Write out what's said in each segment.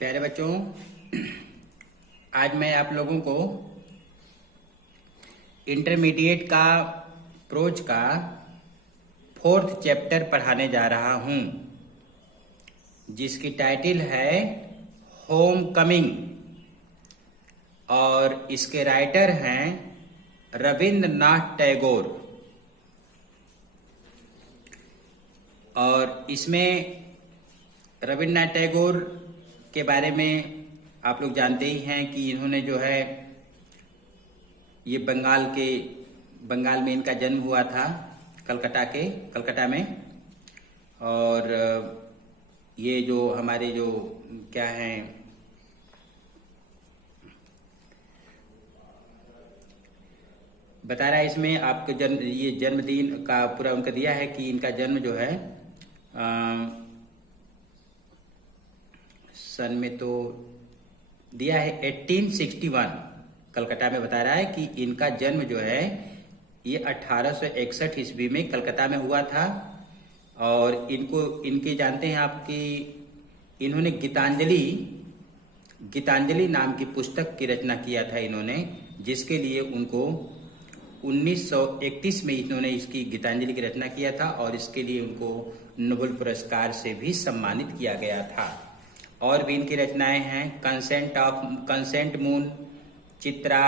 प्यारे बच्चों, आज मैं आप लोगों को इंटरमीडिएट का प्रोज का 4th चैप्टर पढ़ाने जा रहा हूं, जिसकी टाइटल है होम कमिंग और इसके राइटर हैं रविंद्रनाथ टैगोर। और इसमें रविंद्रनाथ टैगोर के बारे में आप लोग जानते ही हैं कि इन्होंने जो है ये बंगाल में इनका जन्म हुआ था, कलकत्ता में। और ये जो हमारे जो क्या हैं बता रहा है इसमें आपके ये जन्मदिन का पूरा उनका दिया है कि इनका जन्म जो है सन में तो दिया है 1861। कलकत्ता में बता रहा है कि इनका जन्म जो है ये 1861 ईस्वी में कलकत्ता में हुआ था। और इनके जानते हैं आप कि इन्होंने गीतांजलि नाम की पुस्तक की रचना किया था इन्होंने, जिसके लिए उनको 1931 में इन्होंने इसकी गीतांजलि की रचना किया था और इसके लिए उनको नोबेल पुरस्कार से भी सम्मानित किया गया था। और भी इनकी रचनाएं हैं consent moon, Chitra,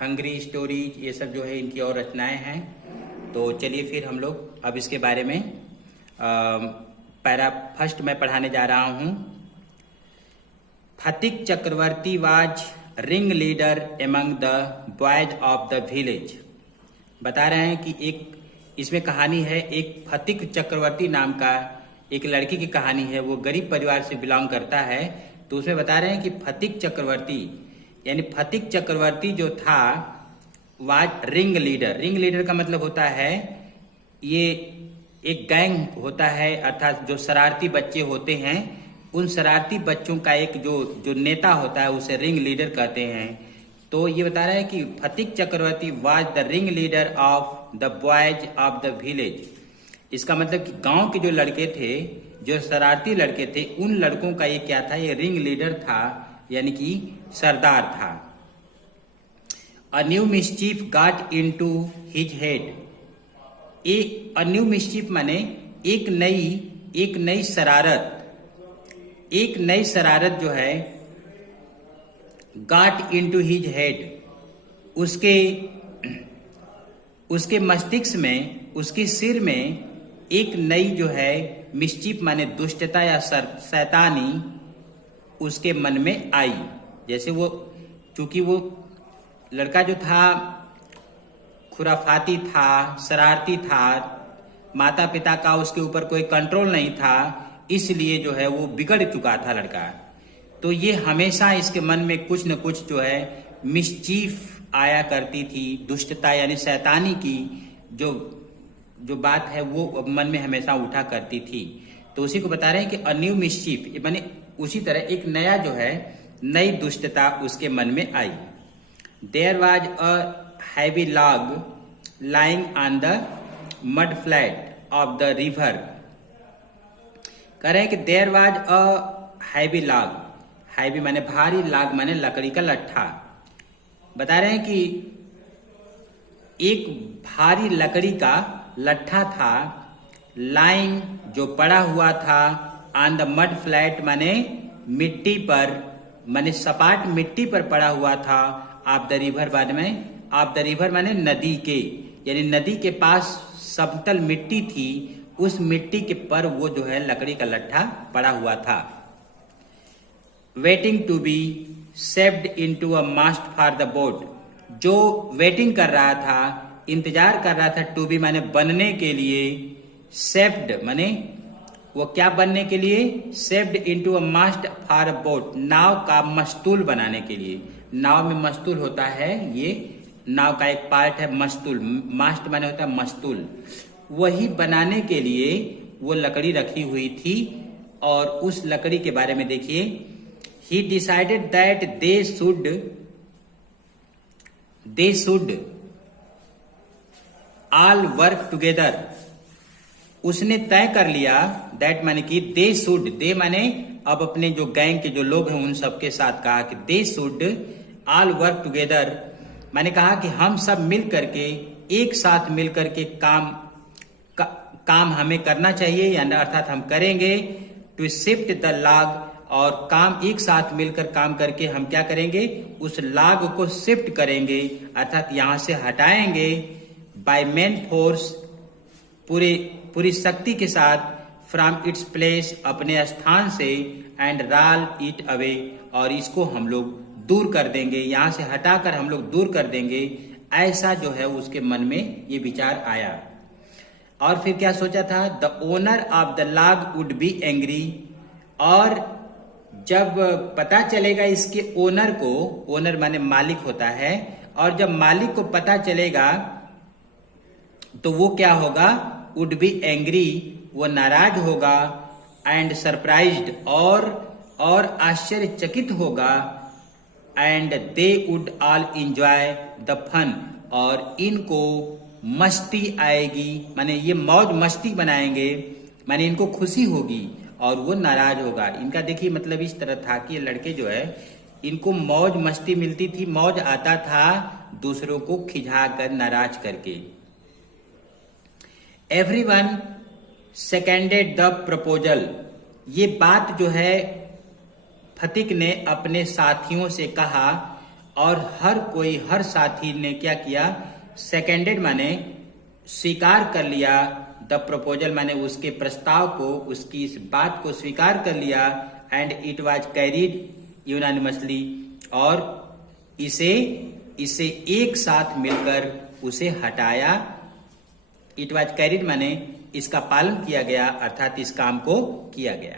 hungry stories, ये सब जो है इनकी और रचनाएं हैं। तो चलिए फिर हम लोग अब इसके बारे में फर्स्ट मैं पढ़ाने जा रहा हूं। Phatik Chakravorti was ring leader among the boys of the village. बता रहे हैं कि एक इसमें कहानी है, एक फतिक चक्रवर्ती नाम का एक लड़की की कहानी है। वो गरीब परिवार से बिलोंग करता है। तो उसमें बता रहे हैं कि फतिक चक्रवर्ती जो था वाज रिंग लीडर का मतलब होता है ये एक गैंग होता है, अर्थात जो शरारती बच्चे होते हैं उन शरारती बच्चों का एक जो नेता होता है उसे रिंग लीडर कहते हैं। तो ये बता रहा है कि Phatik Chakravorti was the ring leader of the boys of the village. इसका मतलब कि गांव के जो लड़के थे, जो शरारती लड़के थे, उन लड़कों का ये क्या था, ये रिंग लीडर था, यानी कि सरदार था। A new mischief got into his head. A new mischief माने एक नई शरारत जो है गॉट इनटू हिज हेड, उसके मस्तिष्क में, उसके सिर में एक नई जो है मिस्चीफ माने दुष्टता या शैतानी उसके मन में आई। जैसे चूंकि वो लड़का जो था खुराफाती था, शरारती था, माता पिता का उसके ऊपर कोई कंट्रोल नहीं था, इसलिए जो है वो बिगड़ चुका था लड़का। तो ये हमेशा इसके मन में कुछ न कुछ जो है मिस्चीफ आया करती थी, दुष्टता यानी शैतानी की जो बात है वो मन में हमेशा उठा करती थी। तो उसी को बता रहे हैं कि अ न्यू मिस्चीफ माने उसी तरह एक नया जो है नई दुष्टता उसके मन में आई। There was a heavy log lying on the mud flat of the river. कह रहे हैं कि there was a heavy log, heavy माने भारी, लॉग माने लकड़ी का लट्ठा। बता रहे हैं कि एक भारी लकड़ी का लट्ठा था, लाइंग जो पड़ा हुआ था, ऑन द मड फ्लैट माने मिट्टी पर, माने सपाट मिट्टी पर पड़ा हुआ था, ऑफ द रिवर माने नदी के, यानी नदी के पास समतल मिट्टी थी, उस मिट्टी के पर वो जो है लकड़ी का लट्ठा पड़ा हुआ था। Waiting to be saved into a mast for the boat, जो वेटिंग कर रहा था, इंतजार कर रहा था, टू बी माने बनने के लिए, सेव्ड माने वो क्या बनने के लिए, saved into a mast for a boat, नाव का मस्तूल बनाने के लिए। नाव में मस्तूल होता है, ये नाव का एक पार्ट है मस्तूल, मास्ट माने होता है मस्तूल, वही बनाने के लिए वो लकड़ी रखी हुई थी। और उस लकड़ी के बारे में देखिए, he decided that they should all work together। उसने तय कर लिया, दैट माने कि दे शुड, दे माने अब अपने जो गैंग के जो लोग हैं उन सबके साथ कहा कि they should all work together, मैंने कहा कि हम सब मिल करके एक साथ मिल करके काम हमें करना चाहिए, यानी अर्थात हम करेंगे टू शिफ्ट द लॉग, और काम एक साथ मिलकर काम करके हम क्या करेंगे, उस लॉग को शिफ्ट करेंगे, अर्थात यहां से हटाएंगे बाय मेन फोर्स, पूरी शक्ति के साथ, फ्रॉम इट्स प्लेस, अपने स्थान से, एंड रॉल इट अवे, और इसको हम लोग दूर कर देंगे, यहां से हटाकर हम लोग दूर कर देंगे। ऐसा जो है उसके मन में ये विचार आया। और फिर क्या सोचा था, the owner of the log would be angry, और जब पता चलेगा इसके ओनर को, ओनर माने मालिक होता है, और जब मालिक को पता चलेगा तो वो क्या होगा, वुड बी एंग्री, वो नाराज होगा, एंड सरप्राइज्ड, और आश्चर्यचकित होगा, and they would all enjoy the fun, और इनको मस्ती आएगी, माने ये मौज मस्ती बनाएंगे, माने इनको खुशी होगी, और वो नाराज होगा। इनका देखिए मतलब इस तरह था कि ये लड़के जो है इनको मौज मस्ती मिलती थी, मौज आता था दूसरों को खिझा कर, नाराज करके। एवरीवन सेकेंडेड द प्रपोजल, ये बात जो है फतिक ने अपने साथियों से कहा, और हर साथी ने क्या किया, सेकेंडेड माने स्वीकार कर लिया, द प्रपोजल माने उसके प्रस्ताव को, उसकी इस बात को स्वीकार कर लिया, and it was carried unanimously, और इसे एक साथ मिलकर उसे हटाया। इट वाज कैरीड माने इसका पालन किया गया, अर्थात इस काम को किया गया।